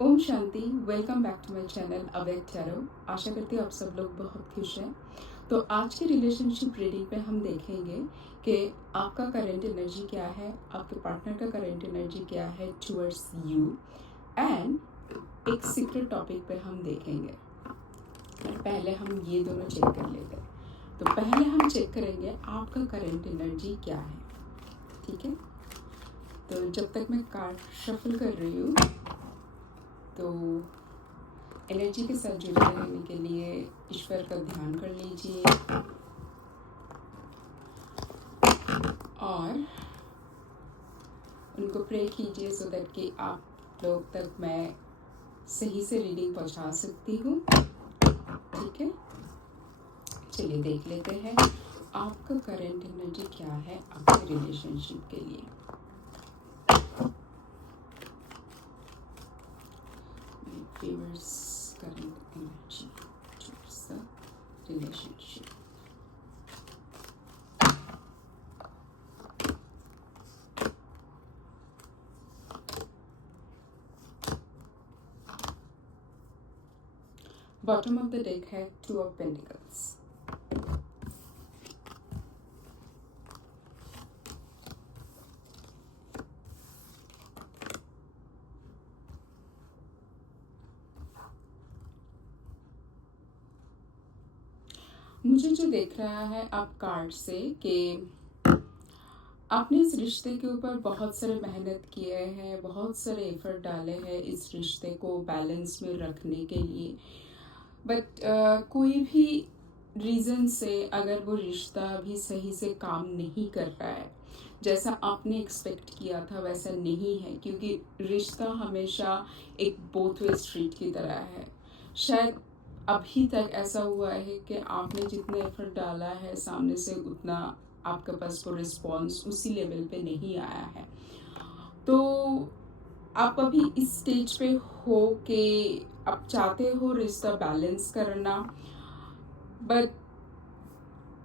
ओम शांति। Welcome back to my channel awake tarot. आशा करती हूँ आप सब लोग बहुत खुश हैं। तो आज के रिलेशनशिप रीडिंग पे हम देखेंगे कि आपका करंट एनर्जी क्या है, आपके पार्टनर का करंट एनर्जी क्या है टुवर्ड्स यू, एंड एक सीक्रेट टॉपिक पे हम देखेंगे। पहले हम ये दोनों चेक कर लेते हैं। तो पहले हम चेक करेंगे आपका करंट एनर्जी क्या है। ठीक है, तो जब तक मैं कार्ड शफल कर रही हूँ तो एनर्जी के साथ जुड़े रहने के लिए ईश्वर का ध्यान कर लीजिए और उनको प्रे कीजिए सो दैट कि आप लोग तक मैं सही से रीडिंग पहुंचा सकती हूँ। ठीक है, चलिए देख लेते हैं आपका करंट एनर्जी क्या है आपके रिलेशनशिप के लिए। Viewers current energy towards the relationship. Bottom of the deck है टू ऑफ पेंटिकल्स। मुझे जो दिख रहा है आप कार्ड से कि आपने इस रिश्ते के ऊपर बहुत सारे मेहनत किए हैं, बहुत सारे एफर्ट डाले हैं इस रिश्ते को बैलेंस में रखने के लिए, बट कोई भी रीज़न से अगर वो रिश्ता अभी सही से काम नहीं कर रहा है, जैसा आपने एक्सपेक्ट किया था वैसा नहीं है, क्योंकि रिश्ता हमेशा एक बोथ वे स्ट्रीट की तरह है। शायद अभी तक ऐसा हुआ है कि आपने जितने एफर्ट डाला है सामने से उतना आपके पास वो रिस्पॉन्स उसी लेवल पे नहीं आया है। तो आप अभी इस स्टेज पे हो कि आप चाहते हो रिश्ता बैलेंस करना, बट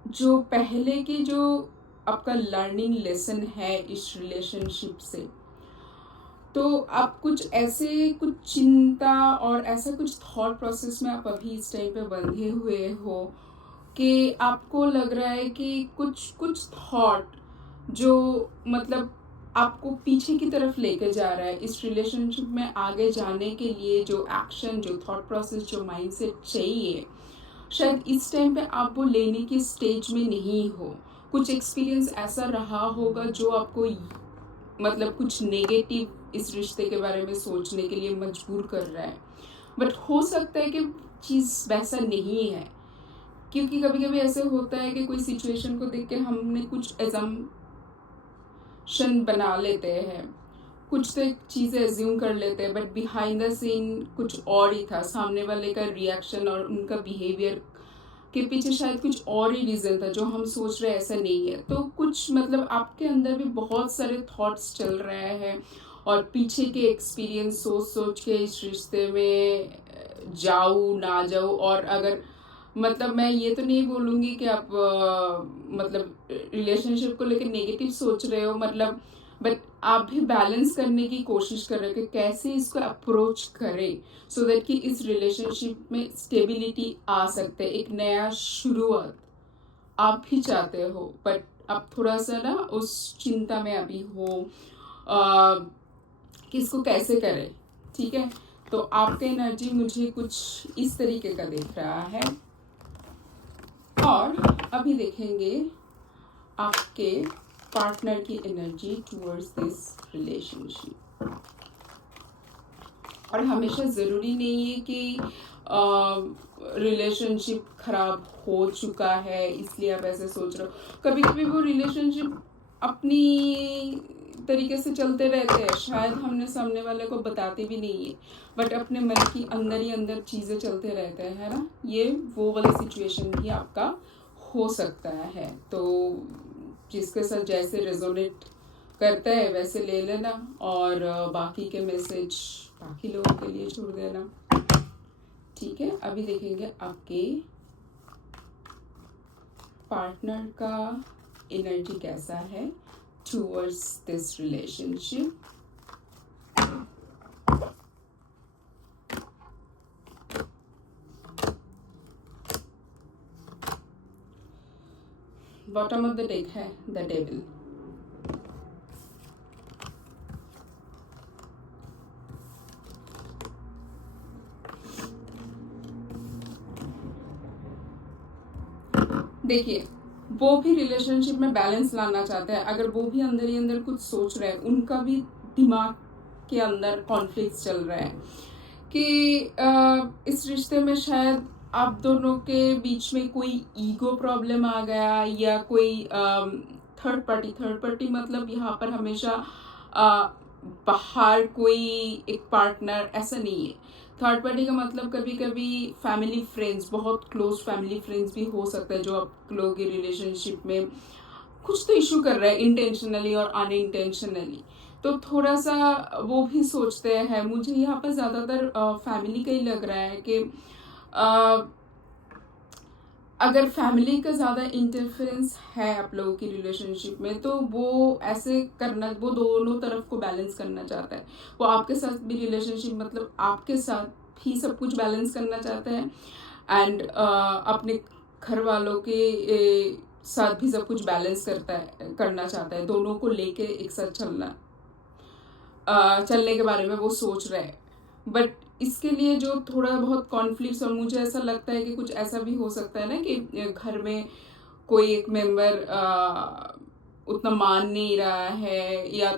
जो पहले के जो आपका लर्निंग लेसन है इस रिलेशनशिप से, तो आप कुछ चिंता और ऐसा कुछ थॉट प्रोसेस में आप अभी इस टाइम पे बंधे हुए हो कि आपको लग रहा है कि कुछ थॉट जो मतलब आपको पीछे की तरफ लेकर जा रहा है इस रिलेशनशिप में आगे जाने के लिए, जो एक्शन, जो थॉट प्रोसेस, जो माइंडसेट चाहिए, शायद इस टाइम पे आप वो लेने की स्टेज में नहीं हो। कुछ एक्सपीरियंस ऐसा रहा होगा जो आपको मतलब कुछ नेगेटिव इस रिश्ते के बारे में सोचने के लिए मजबूर कर रहा है, बट हो सकता है कि चीज़ वैसा नहीं है, क्योंकि कभी कभी ऐसे होता है कि कोई सिचुएशन को देख के हमने कुछ एजम्पशन बना लेते हैं, कुछ तो एक चीज़ें एज्यूम कर लेते हैं, बट बिहाइंड द सीन कुछ और ही था। सामने वाले का रिएक्शन और उनका बिहेवियर के पीछे शायद कुछ और ही रीज़न था जो हम सोच रहे हैं ऐसा नहीं है। तो कुछ मतलब आपके अंदर भी बहुत सारे थॉट्स चल रहे हैं और पीछे के एक्सपीरियंस सोच सोच के इस रिश्ते में जाऊँ ना जाऊँ, और अगर मतलब मैं ये तो नहीं बोलूँगी कि आप मतलब रिलेशनशिप को लेकर नेगेटिव सोच रहे हो, मतलब बट आप भी बैलेंस करने की कोशिश कर रहे हो कि कैसे इसको अप्रोच करें सो दैट कि इस रिलेशनशिप में स्टेबिलिटी आ सकते, एक नया शुरुआत आप भी चाहते हो, बट आप थोड़ा सा ना उस चिंता में अभी हो कि इसको कैसे करें। ठीक है, तो आपका एनर्जी मुझे कुछ इस तरीके का दिख रहा है। और अभी देखेंगे आपके पार्टनर की एनर्जी टुवर्ड्स दिस रिलेशनशिप। और हमेशा ज़रूरी नहीं है कि रिलेशनशिप खराब हो चुका है इसलिए आप ऐसे सोच रहे हो। कभी कभी वो रिलेशनशिप अपनी तरीके से चलते रहते हैं, शायद हमने सामने वाले को बताते भी नहीं है, बट अपने मन की अंदर ही अंदर चीज़ें चलते रहते हैं, है ना। ये वो वाला सिचुएशन भी आपका हो सकता है। तो जिसके साथ जैसे रेजोनेट करता है वैसे ले लेना, और बाकी के मैसेज बाकी लोगों के लिए छोड़ देना। ठीक है, अभी देखेंगे आपके पार्टनर का एनर्जी कैसा है towards this relationship. Bottom of the deck है द डेविल। देखिए, वो भी रिलेशनशिप में बैलेंस लाना चाहते हैं। अगर वो भी अंदर ही अंदर कुछ सोच रहे हैं, उनका भी दिमाग के अंदर कॉन्फ्लिक्ट चल रहा है कि इस रिश्ते में शायद आप दोनों के बीच में कोई ईगो प्रॉब्लम आ गया, या कोई थर्ड पार्टी मतलब यहाँ पर हमेशा बाहर कोई एक पार्टनर ऐसा नहीं है। थर्ड पार्टी का मतलब कभी कभी फैमिली फ्रेंड्स, बहुत क्लोज फैमिली फ्रेंड्स भी हो सकता है, जो आप लोगों की रिलेशनशिप में कुछ तो इशू कर रहा है इंटेंशनली और अनइंटेंशनली। तो थोड़ा सा वो भी सोचते हैं। मुझे यहाँ पर ज़्यादातर फैमिली का ही लग रहा है कि अगर फैमिली का ज़्यादा इंटरफेरेंस है आप लोगों की रिलेशनशिप में, तो वो ऐसे करना, वो दोनों तरफ को बैलेंस करना चाहता है। वो आपके साथ भी रिलेशनशिप मतलब आपके साथ भी सब कुछ बैलेंस करना चाहता है, एंड अपने घर वालों के साथ भी सब कुछ बैलेंस करना चाहता है। दोनों को लेके एक साथ चलने के बारे में वो सोच रहे हैं। बट इसके लिए जो थोड़ा बहुत कॉन्फ्लिक्ट्स, और मुझे ऐसा लगता है कि कुछ ऐसा भी हो सकता है ना कि घर में कोई एक मेंबर उतना मान नहीं रहा है, या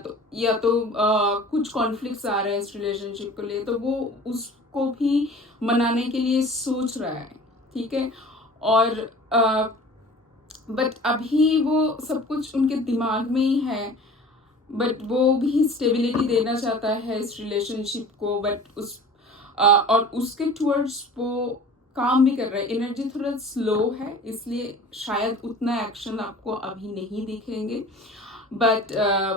तो कुछ कॉन्फ्लिक्ट्स आ रहे हैं इस रिलेशनशिप को लिए, तो वो उसको भी मनाने के लिए सोच रहा है। ठीक है। और बट अभी वो सब कुछ उनके दिमाग में ही है, बट वो भी स्टेबिलिटी देना चाहता है इस रिलेशनशिप को। बट और उसके टुवर्ड्स वो काम भी कर रहा है। एनर्जी थोड़ा स्लो है, इसलिए शायद उतना एक्शन आपको अभी नहीं दिखेंगे, बट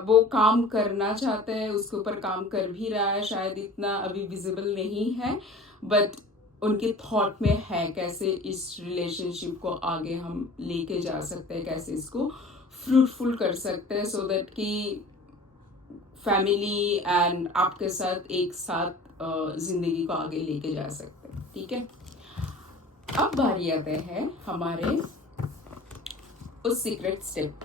वो काम करना चाहता है, उसके ऊपर काम कर भी रहा है। शायद इतना अभी विजिबल नहीं है, बट उनके थॉट में है कैसे इस रिलेशनशिप को आगे हम लेके जा सकते हैं, कैसे इसको फ्रूटफुल कर सकते हैं, सो दैट कि फैमिली एंड आपके साथ एक साथ जिंदगी को आगे लेके जा सकते हैं। ठीक है। अब बारी आते हैं हमारे उस सीक्रेट स्टेप।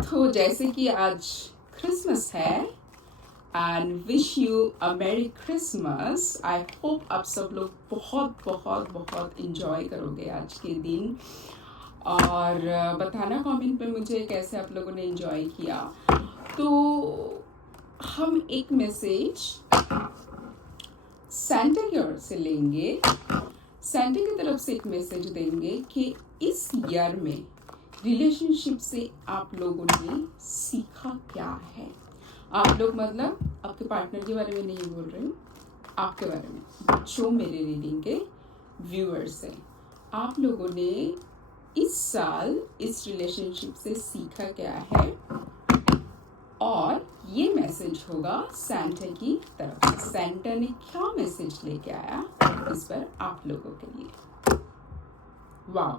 तो जैसे कि आज क्रिसमस है, एंड विश यू अ मेरी क्रिसमस। आई होप आप सब लोग बहुत बहुत बहुत इंजॉय करोगे आज के दिन, और बताना कमेंट में मुझे कैसे आप लोगों ने इंजॉय किया। तो हम एक मैसेज सैंटा की ओर से लेंगे। सैंटा की तरफ से एक मैसेज देंगे कि इस ईयर में रिलेशनशिप से आप लोगों ने सीखा क्या है। आप लोग मतलब आपके पार्टनर के बारे में नहीं बोल रही हूँ, आपके बारे में जो मेरे रीडिंग के व्यूअर्स हैं। आप लोगों ने इस साल इस रिलेशनशिप से सीखा क्या है, और ये मैसेज होगा सैंटा की तरफ से। सैंटा ने क्या मैसेज लेके आया इस पर आप लोगों के लिए। वाह।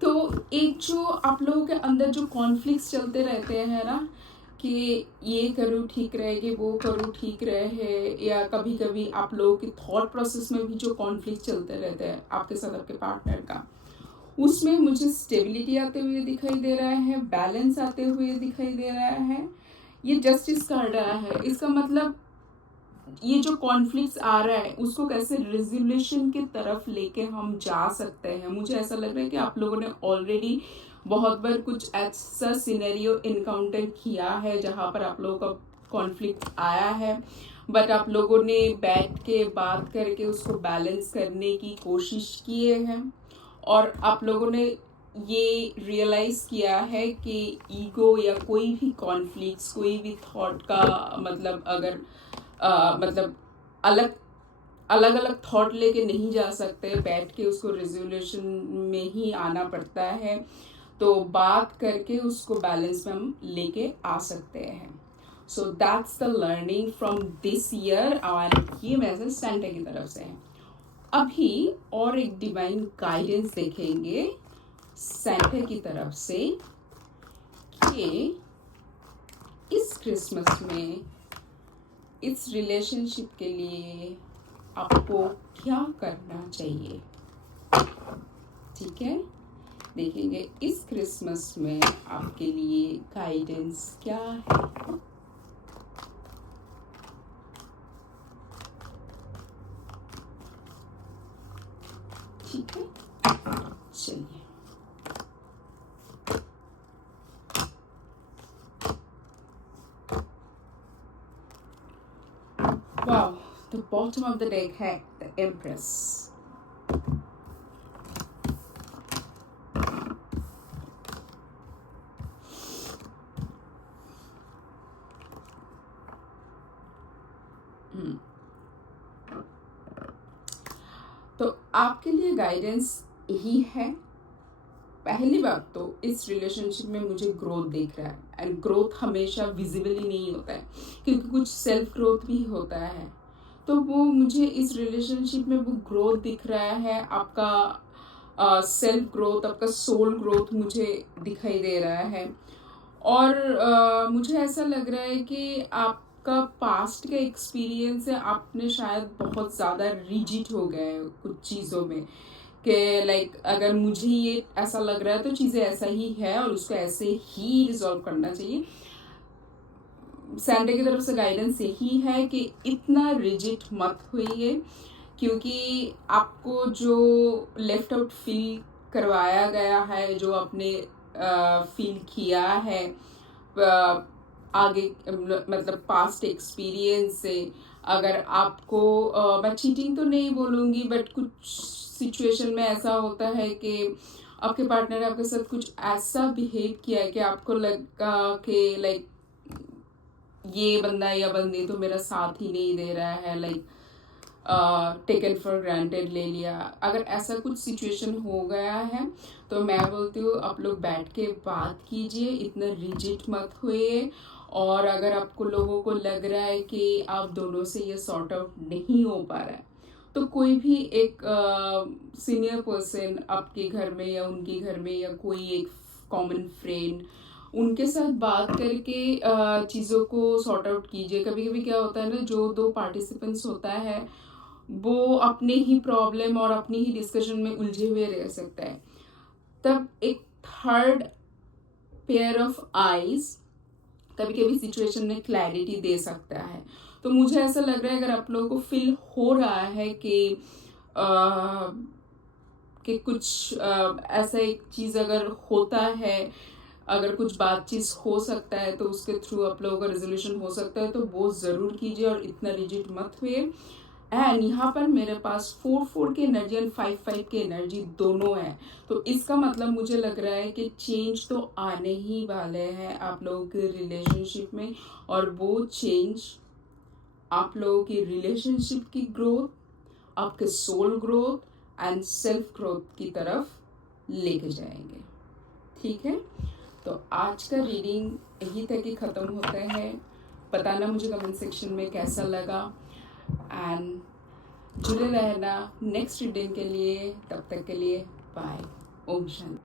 तो एक जो आप लोगों के अंदर जो कॉन्फ्लिक्ट्स चलते रहते हैं ना, कि ये करूँ ठीक रहेगी, वो करूँ ठीक रहे, या कभी कभी आप लोगों के थॉट प्रोसेस में भी जो कॉन्फ्लिक्ट चलते रहते हैं आपके साथ आपके पार्टनर का, उसमें मुझे स्टेबिलिटी आते हुए दिखाई दे रहा है, बैलेंस आते हुए दिखाई दे रहा है। ये जस्टिस कर रहा है। इसका मतलब ये जो कॉन्फ्लिक्ट्स आ रहा है उसको कैसे रेजोल्यूशन की तरफ लेके हम जा सकते हैं। मुझे ऐसा लग रहा है कि आप लोगों ने ऑलरेडी बहुत बार कुछ ऐसा सिनेरियो इनकाउंटर किया है जहाँ पर आप लोगों का कॉन्फ्लिक्ट आया है, बट आप लोगों ने बैठ के बात करके उसको बैलेंस करने की कोशिश किए हैं, और आप लोगों ने ये रियलाइज किया है कि ईगो या कोई भी कॉन्फ्लिक्ट्स, कोई भी थॉट का मतलब अगर मतलब अलग अलग थॉट लेके नहीं जा सकते, बैठ के उसको रेजोल्यूशन में ही आना पड़ता है। तो बात करके उसको बैलेंस में हम लेके आ सकते हैं। So that's the learning from this year, और ये मैसेज सेंटा की तरफ से है। अभी और एक डिवाइन गाइडेंस देखेंगे सेंटा की तरफ से कि इस क्रिसमस में इस रिलेशनशिप के लिए आपको क्या करना चाहिए। ठीक है। देखेंगे इस क्रिसमस में आपके लिए गाइडेंस क्या है। ठीक है, चलिए। वाह, the bottom of the deck है the Empress। तो आपके लिए गाइडेंस यही है। पहली बात तो इस रिलेशनशिप में मुझे ग्रोथ दिख रहा है, एंड ग्रोथ हमेशा विजिबली नहीं होता है, क्योंकि कुछ सेल्फ ग्रोथ भी होता है। तो वो मुझे इस रिलेशनशिप में वो ग्रोथ दिख रहा है, आपका सेल्फ ग्रोथ, आपका सोल ग्रोथ मुझे दिखाई दे रहा है। और मुझे ऐसा लग रहा है कि आपका पास्ट का एक्सपीरियंस है, आपने शायद बहुत ज़्यादा रिजिड हो गए कुछ चीज़ों में, कि लाइक अगर मुझे ये ऐसा लग रहा है तो चीज़ें ऐसा ही है और उसको ऐसे ही रिजॉल्व करना चाहिए। सैंडे की तरफ से गाइडेंस यही है कि इतना रिजिड मत होइए, क्योंकि आपको जो लेफ्ट आउट फील करवाया गया है, जो आपने फील किया है आगे, मतलब पास्ट एक्सपीरियंस से, अगर आपको मैं चीटिंग तो नहीं बोलूँगी, बट कुछ सिचुएशन में ऐसा होता है कि आपके पार्टनर ने आपके साथ कुछ ऐसा बिहेव किया है कि आपको लगा कि लाइक ये बंदा या बंदी तो मेरा साथ ही नहीं दे रहा है, लाइक टेकन फॉर ग्रांटेड ले लिया। अगर ऐसा कुछ सिचुएशन हो गया है तो मैं बोलती हूँ आप लोग बैठ के बात कीजिए, इतना रिजिड मत हुए। और अगर आपको लोगों को लग रहा है कि आप दोनों से ये सॉर्ट आउट नहीं हो पा रहा है, तो कोई भी एक सीनियर पर्सन आपके घर में या उनके घर में, या कोई एक कॉमन फ्रेंड, उनके साथ बात करके चीज़ों को सॉर्ट आउट कीजिए। कभी कभी क्या होता है ना, जो दो पार्टिसिपेंट्स होता है वो अपने ही प्रॉब्लम और अपनी ही डिस्कशन में उलझे हुए रह सकता है, तब एक थर्ड पेयर ऑफ आईज कभी कभी सिचुएशन में क्लैरिटी दे सकता है। तो मुझे ऐसा लग रहा है, अगर आप लोगों को फील हो रहा है कि कुछ ऐसा एक चीज़ अगर होता है, अगर कुछ बातचीत हो सकता है तो उसके थ्रू आप लोगों का रेजोल्यूशन हो सकता है, तो वो ज़रूर कीजिए और इतना रिजिड मत हुए। एंड यहाँ पर मेरे पास 4-4 की एनर्जी और 5-5 की एनर्जी दोनों है, तो इसका मतलब मुझे लग रहा है कि चेंज तो आने ही वाले हैं आप लोगों के रिलेशनशिप में, और वो चेंज आप लोगों की रिलेशनशिप की ग्रोथ, आपके soul growth and self growth की तरफ लेके जाएंगे। ठीक है, तो आज का रीडिंग यही तक ही ख़त्म होता है। बताना मुझे कमेंट सेक्शन में कैसा लगा, एंड जुड़े रहना नेक्स्ट रीडिंग के लिए। तब तक के लिए बाय। ओम शांति।